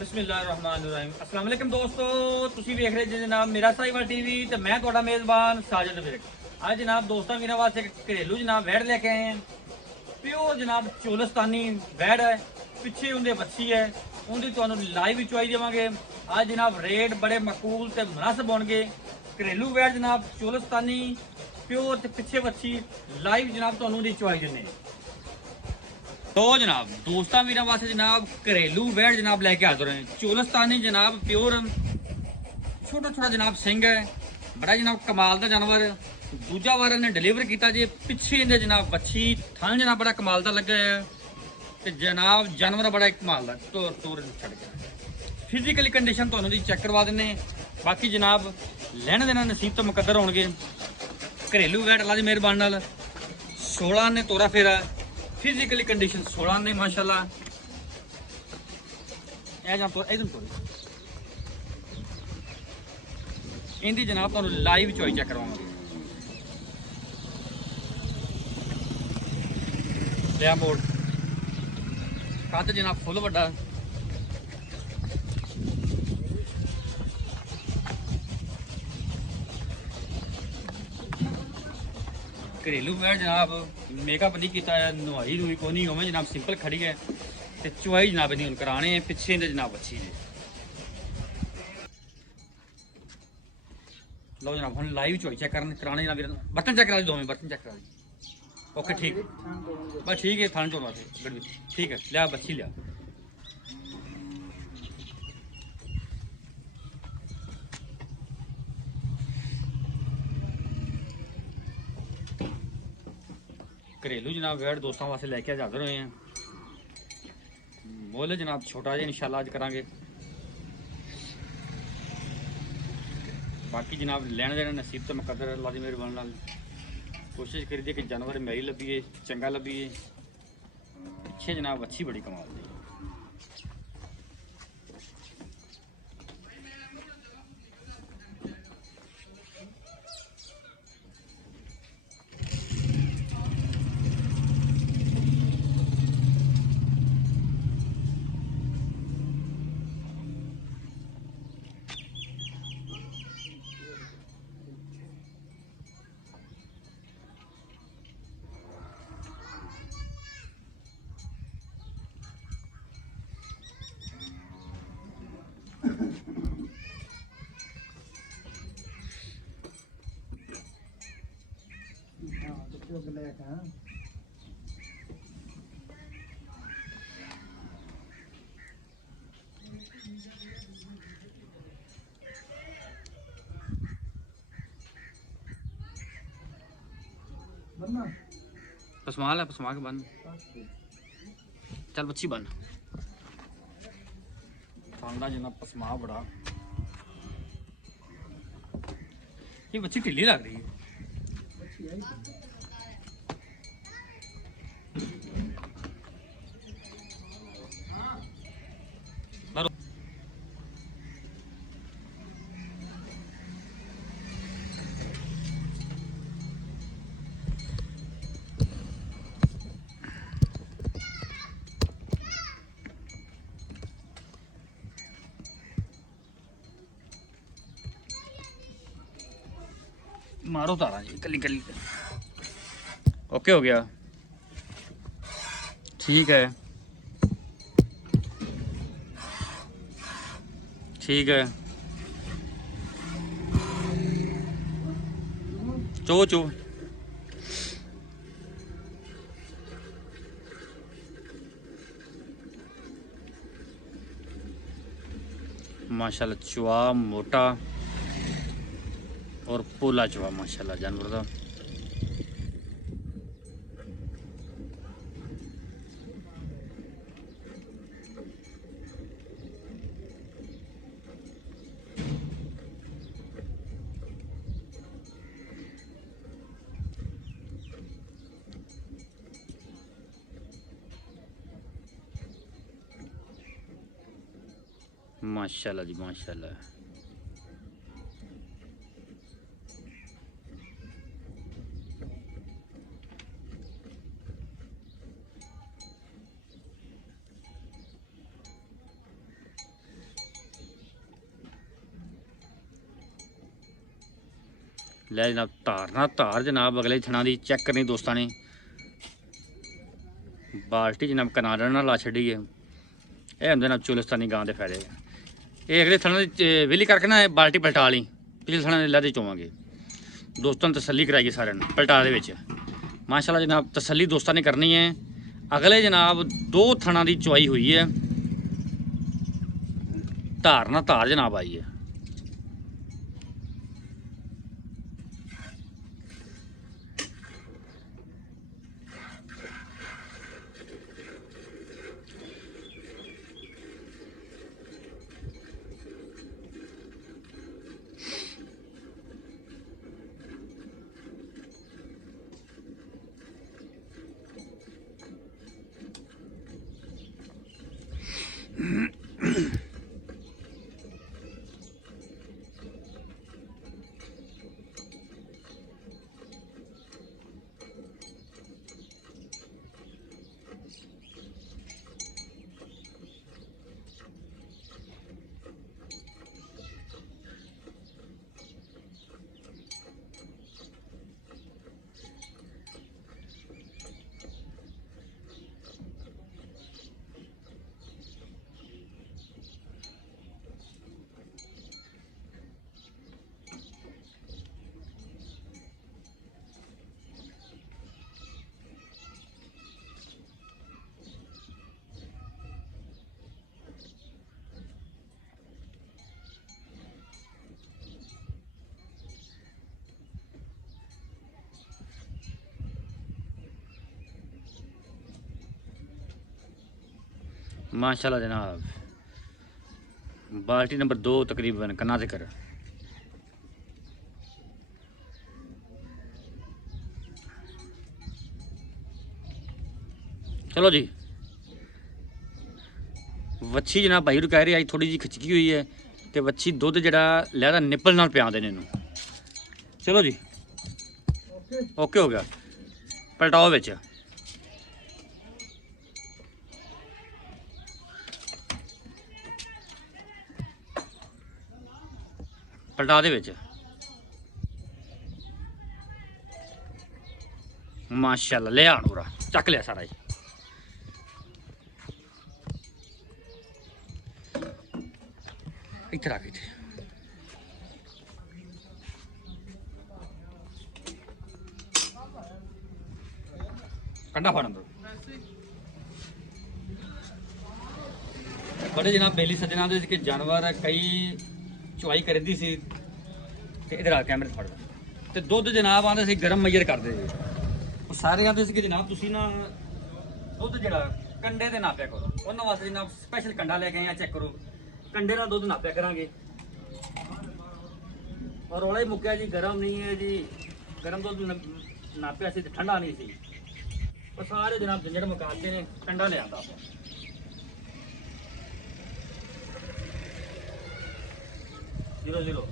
बिस्मिल्लाहिर्रहमानिर्रहीम। अस्सलाम वालेकुम दोस्तों, तुसी वेख रहे जी जनाब मेरा साहिवाल टीवी ते मैं तुहाडा मेज़बान साजिद विरक। आज जनाब दोस्तों वीरां वास्ते घरेलू जनाब वैड़ लेके आए हैं। प्योर जनाब चोलस्तानी वैड़ है, पिछे उनके बच्ची है, उनकी तुहानू लाइव चुआई देवांगे। आज जनाब रेट बड़े मकूल ते मुनासिब होणगे। घरेलू वैड़ जनाब चोलस्तानी प्योर ते पिछे बच्ची लाइव जनाब तुहानू दी चुआई दिंदे। तो जनाब दोस्तों वीर वास्ते जनाब घरेलू वैड़ जनाब लैके हाजिर हैं। चोलस्तानी जनाब प्योर छोटा छोटा जनाब सिंह है, बड़ा जनाब कमाल का जानवर। दूजा बार इन्हें डिलीवर किया जी, पिछे इन्हें जनाब बच्ची थन जनाब बड़ा कमाल का लगे है ते जनाब जानवर बड़ा कमाल का तोर तोर छड़ गया। फिजिकली कंडीशन तो चेक करवा देने। बाकी जनाब लैने देना नसीब तो मुकद्दर होणगे। घरेलू वैड़ अल्लाह दी मेहरबानी नाल 16 ने तोरा फेरा, फिजिकली कंडीशन 16 ने माशाल्लाह। इनकी जनाब तुहानू लाइव चॉइस चेक करवावांगे। लिया मोड़ कद जनाब फुल वड्डा। घरेलू वैड़ जनाब मेकअप नहीं किया, नवाई नुई को नहीं, उवें जनाब सिंपल खड़ी है ते चुआई जनाब इन्हें कराने हैं। पिछे इन्हें जनाब अच्छी जी। लो जनाब हम लाइव चुआई चेक कराने जनाब, बर्तन चेक करा दी, 2 मिनट बर्तन चेक करा दी। ओके ठीक है, बस ठीक है, थान चोन वास्ते गड़बी ठीक है। लिया बच्ची लिया। घरेलू जनाब वैड़ दोस्तों वास्ते लैके हाजिर हुए हैं। मुल जनाब छोटा जिहा इंशाल्लाह अज करांगे। बाकी जनाब लैने देना नसीब तो मुकद्दर अल्लाह दी मेहरबानी नाल। कोशिश करिए कि जानवर मेरी लभीए, चंगा लभीए। पिछे जनाब अच्छी बड़ी कमाल दी। पसमा ला, पसमा के बन। चल बच्ची बन। थांदा जनाब पसमा बड़ा। ये बच्ची ढीली लग रही है। मारो तारा जी कली कली। ओके हो गया, ठीक है ठीक है। चो चो माशाल्लाह चुआ मोटा और पोला चुआ माशाल्लाह जानवर का। माशाल्लाह जी माशाल्लाह। ਲੈ ਜਨਾਬ ਧਾਰ ਨਾ ਧਾਰ जनाब अगले थणा दी चेक करनी दोस्तों ने। बाल्टी जनाब कनाडा ना ला छी है। यह होंगे जनाब चोलिस्तानी गां के फायदे। ये अगले थणा दी विली करके ना बाल्टी पलटा ली, पिछले थणा लैदे चोवांगे। दोस्तों ने तसली कराई सारे पलटा दे विच माशाल्लाह जनाब तसली दोस्तों ने करनी है। अगले जनाब 2 थणा की चुवाई हुई है, धार ना धार जनाब आई है। माशाल्लाह जनाब बाल्टी नंबर 2 तकरीबन कन्ना जिक्र। चलो जी वच्छी जनाब भाई कह रहे अज थोड़ी जी खिचकी हुई है तो वच्छी दुध जरा लहदा निप्पल नाल पिया देने इनू। चलो जी ओके हो गया पलटाओ बिच। पलटा दे विच माशाल्लाह ले आन पूरा चक लिया सारा जी। इधर आ गई कंडा फाड़न दो। बड़े जनाब बेली सजना के जानवर कई चुवाई करती सी ते इधर आ कैमरे फड़ ते दुध जनाब आंदे सी गरम मैयर करते थे। सारे आंदे सी कि जनाब तुसी ना दुध जड़ा कंडे ते नापया करो। उन्होंने वास्ते जनाब स्पैशल कंडा लेके आए चेक करो कंडे का दुध नापया करांगे। और रौला ही मुक्या जी गरम नहीं है जी, गरम दुध नापया सी ते ठंडा नहीं सी। और सारे जनाब झंझट मुकाते ने कंडा ले आंदा। जीरो जीरो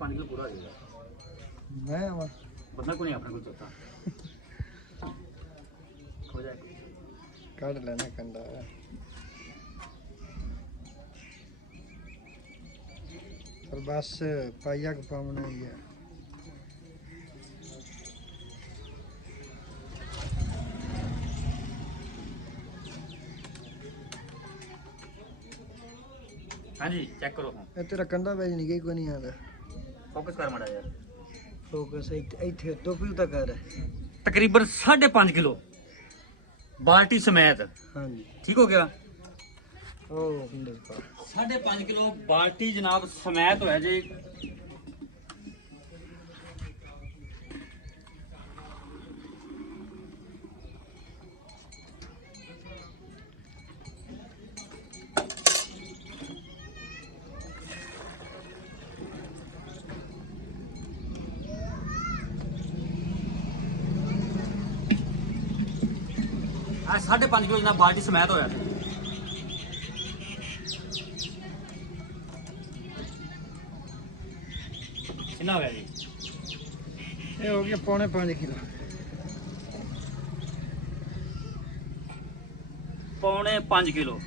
पानी को पूरा मैं बंदा को नहीं अपने कुछ होता हो जाए काट लेना कंडा और बस पाइया को पामना ही है। हाँ जी चेक करो ये तेरा कंडा वेज नहीं गई को नहीं आता। फोकस कर माड़ा यार फोकस इथे तो फिर तक कर तकरीबन 5.5 किलो बाल्टी समेत। हाँ जी ठीक हो गया। ओ 5.5 किलो बाल्टी जनाब समेत होया जी। आ 5.5 किलो जनाब बाल्टी समेत होया। कितना हो गया जी? ये हो गया 5.5 किलो। ਪੌਣੇ 5 ਕਿਲੋ।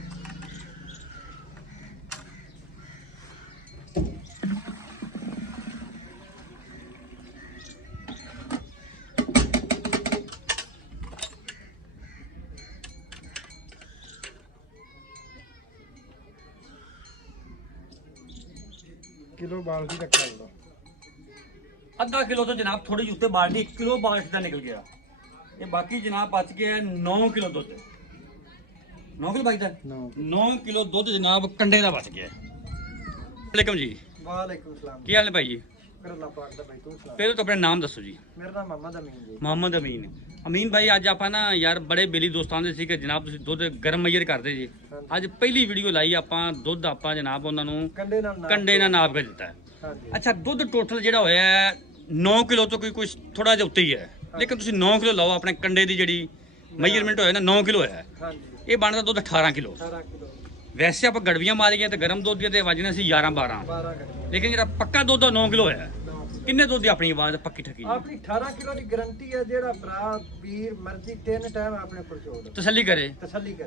किलो बाल्टी रखा होगा। आधा किलो तो जनाब थोड़ी उत्ते बाल्टी 1 किलो बाल्टी का निकल गया। ये बाकी जनाब बच गया 9 किलो दूध। 9 किलो बचता 9 किलो दूध जनाब कंडे का बच गया। वालेकुम जी। वालेकुम सलाम। की हाल है भाई जी? कर अल्लाह पाक दा भाई तू सलाम। पहले तो अपना नाम दसो जी। मेरा नाम मोहम्मद अमीन जी। मोहम्मद अमीन। अमीन भाई अज आप ना यार बड़े बेली दोस्तां दे सी कि जनाब तुसीं दुੱਧ गरम मईयर करदे जी। ਅੱਜ ਪਹਿਲੀ ਵੀਡੀਓ ਲਾਈ ਆਪਾਂ ਦੁੱਧ ਆਪਾਂ ਜਨਾਬ ਉਹਨਾਂ ਨੂੰ ਕੰਡੇ ਨਾਲ ਨਾਪ ਕੇ ਦਿੱਤਾ ਹੈ। ਅੱਛਾ ਦੁੱਧ ਟੋਟਲ ਜਿਹੜਾ ਹੋਇਆ ਹੈ 9 ਕਿਲੋ ਤੋਂ ਕੋਈ ਥੋੜਾ ਜਿਹਾ ਉੱਤੇ ਹੀ ਹੈ, ਲੇਕਿਨ ਤੁਸੀਂ 9 ਕਿਲੋ ਲਾਓ ਆਪਣੇ ਕੰਡੇ ਦੀ ਜਿਹੜੀ ਮੈਜ਼ਰਮੈਂਟ ਹੋਇਆ ਨਾ 9 ਕਿਲੋ ਹੋਇਆ ਹੈ। ਇਹ ਬਣਦਾ ਦੁੱਧ 18 ਕਿਲੋ। ਵੈਸੇ ਆਪਾਂ ਗੜਵੀਆਂ ਮਾਰੀਆਂ ਤੇ ਗਰਮ ਦੁੱਧ ਦੀਆਂ ਤੇ ਵਜਣਾ ਸੀ 11 12, ਲੇਕਿਨ ਜਿਹੜਾ ਪੱਕਾ ਦੁੱਧ ਉਹ 9 ਕਿਲੋ ਹੋਇਆ ਹੈ। ਕਿੰਨੇ ਦੁੱਧ ਦੀ ਆਪਣੀ ਆਵਾਜ਼ ਪੱਕੀ ਠੱਕੀ ਆਪਣੀ 18 ਕਿਲੋ ਦੀ ਗਾਰੰਟੀ ਹੈ। ਜਿਹੜਾ ਭਰਾ ਵੀਰ ਮਰਜ਼ੀ 3 ਟਾਈਮ ਆਪਣੇ ਕੋਲ ਛੋੜ ਤਸੱਲੀ ਕਰੇ,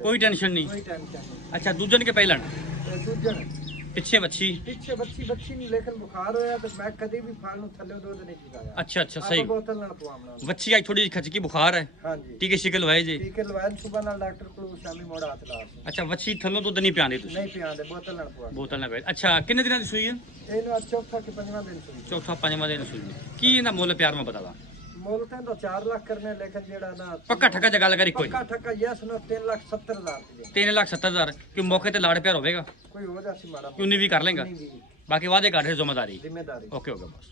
ਕੋਈ ਟੈਨਸ਼ਨ ਨਹੀਂ। ਕੋਈ ਟੈਨਸ਼ਨ ਨਹੀਂ। ਅੱਛਾ ਦੂਜਨ ਕੇ ਪਹਿਲਣ ਤੇ ਦੂਜਣ ਪਿੱਛੇ ਬੱਚੀ ਬੱਚੀ ਨਹੀਂ, ਲੇਕਿਨ ਬੁਖਾਰ ਹੋਇਆ ਤੇ ਮੈਂ ਕਦੇ ਵੀ ਫਲ ਨੂੰ ਥੱਲੇ ਦੁੱਧ ਨਹੀਂ ਪੀਵਾਇਆ। ਅੱਛਾ ਸਹੀ। ਬੋਤਲ ਨਾਲ ਪਵਾਉਣਾ ਬੱਚੀ ਅੱਜ ਥੋੜੀ ਜਿਹੀ ਖਚਕੀ ਬੁਖਾਰ ਹੈ। ਹਾਂਜੀ ਟੀਕੇ ਸ਼ਿਕਲ ਲਵਾਏ ਜੀ? ਟੀਕੇ ਲਵਾਏ ਸਵੇਰ ਨਾਲ ਡਾਕਟਰ ਕੋਲ, ਸ਼ਾਮੀ ਮੋੜਾ ਹੱਥ ਲਾ। ਅੱਛਾ ਬੱਚੀ ਥੱਲੋਂ ਦੁੱਧ ਨਹੀਂ ਪਿਆਉਂਦੇ ਤੁਸੀਂ? ਨਹੀਂ ਪਿਆਉਂਦੇ, ਬੋਤਲ ਨਾਲ ਪਵਾ। ਬੋਤਲ ਨਾਲ ਪਿਆ। ਅੱਛਾ ਕਿੰਨੇ ਦਿਨਾਂ ਦੀ ਸੂਈ ਹੈ? ਇਹਨੂੰ ਅੱਜ ਚੌਥਾ ਕਿ ਪੰਜਵਾਂ ਦਿਨ ਸੂਈ। ਚੌਥਾ ਪੰਜਵਾਂ ਦਿਨ ਸੂਈ। ਕੀ ਇਹਦਾ ਮੁੱਲ ਪਿਆਰ ਮੈਂ ਬਤਾ ਦਾਂ? ਮੁੱਲ ਤਾਂ 4 ਲੱਖ ਕਰਨੇ, ਲੇਕਿਨ ਜਿਹੜਾ ਨਾ ਪੱਕਾ ਠੱਕਾ ਚ ਗੱਲ ਕਰੀ ਕੋਈ? ਪੱਕਾ ਠੱਕਾ ਯੈਸ ਨੋ 3,70,000 ਰੁਪਏ। 3,70,000 ਕਿ ਮੌਕੇ ਤੇ ਲਾੜ ਪਿਆਰ ਹੋਵੇਗਾ? ਕੋਈ ਹੋ ਜਾ ਸੀ ਮਾੜਾ ਕਿ 19 ਵੀ ਕਰ ਲੇਗਾ? ਬਾਕੀ ਵਾਅਦੇ ਕਰ ਰਹੇ ਜ਼ਿੰਮੇਦਾਰੀ। ਜ਼ਿੰਮੇਦਾਰੀ। ਓਕੇ ਬਸ।